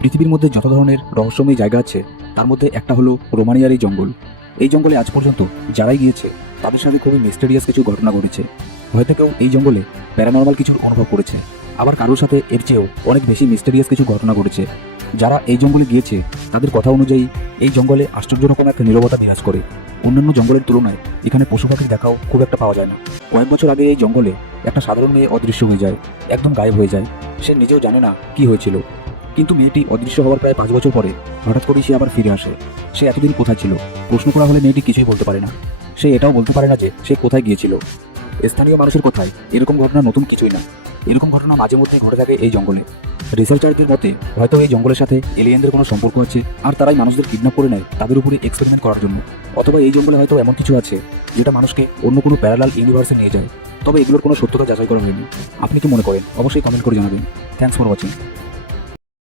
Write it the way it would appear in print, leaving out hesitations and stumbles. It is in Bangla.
পৃথিবীর মধ্যে যত ধরনের রহস্যময় জায়গা আছে তার মধ্যে একটা হলো রোমানিয়ার এই জঙ্গল। এই জঙ্গলে আজ পর্যন্ত যারাই গিয়েছে তাদের সাথে খুবই মিস্টেরিয়াস কিছু ঘটনা ঘটেছে। হয়তো কেউ এই জঙ্গলে প্যারানর্মাল কিছুর অনুভব করেছে, আবার কারোর সাথে এর চেয়েও অনেক বেশি মিস্টেরিয়াস কিছু ঘটনা ঘটেছে। যারা এই জঙ্গলে গিয়েছে তাদের কথা অনুযায়ী এই জঙ্গলে আশ্চর্য রকম একটা নীরবতা বিরাজ করে। অন্যান্য জঙ্গলের তুলনায় এখানে পশু পাখির দেখাও খুব একটা পাওয়া যায় না। কয়েক বছর আগে এই জঙ্গলে একটা সাধারণ মেয়ে অদৃশ্য হয়ে যায়, একদম গায়েব হয়ে যায়। সে নিজেও জানে না কি হয়েছিল, কিন্তু মেয়েটি অদৃশ্য হওয়ার প্রায় 5 বছর পরে হঠাৎ করেই সে আবার ফিরে আসে। সে এতদিন কোথায় ছিল প্রশ্ন করা হলে মেয়েটি কিছুই বলতে পারে না। সে এটাও বলতে পারে না যে সে কোথায় গিয়েছিল। স্থানীয় মানুষের কথায় এরকম ঘটনা নতুন কিছুই না, এরকম ঘটনা মাঝে মধ্যে ঘটে থাকে এই জঙ্গলে। রিসার্চারদের মতে হয়তো এই জঙ্গলের সাথে এলিয়েনদের কোনো সম্পর্ক আছে, আর তারাই মানুষদের কিডন্যাপ করে নেয় তাদের উপরে এক্সপেরিমেন্ট করার জন্য। অথবা এই জঙ্গলে হয়তো এমন কিছু আছে যেটা মানুষকে অন্য কোনো প্যারালাল ইউনিভার্সে নিয়ে যায়। তবে এগুলোর কোনো সত্যতা যাচাই করা হয়নি। আপনি কি মনে করেন অবশ্যই কমেন্ট করে জানাবেন। Thanks for watching.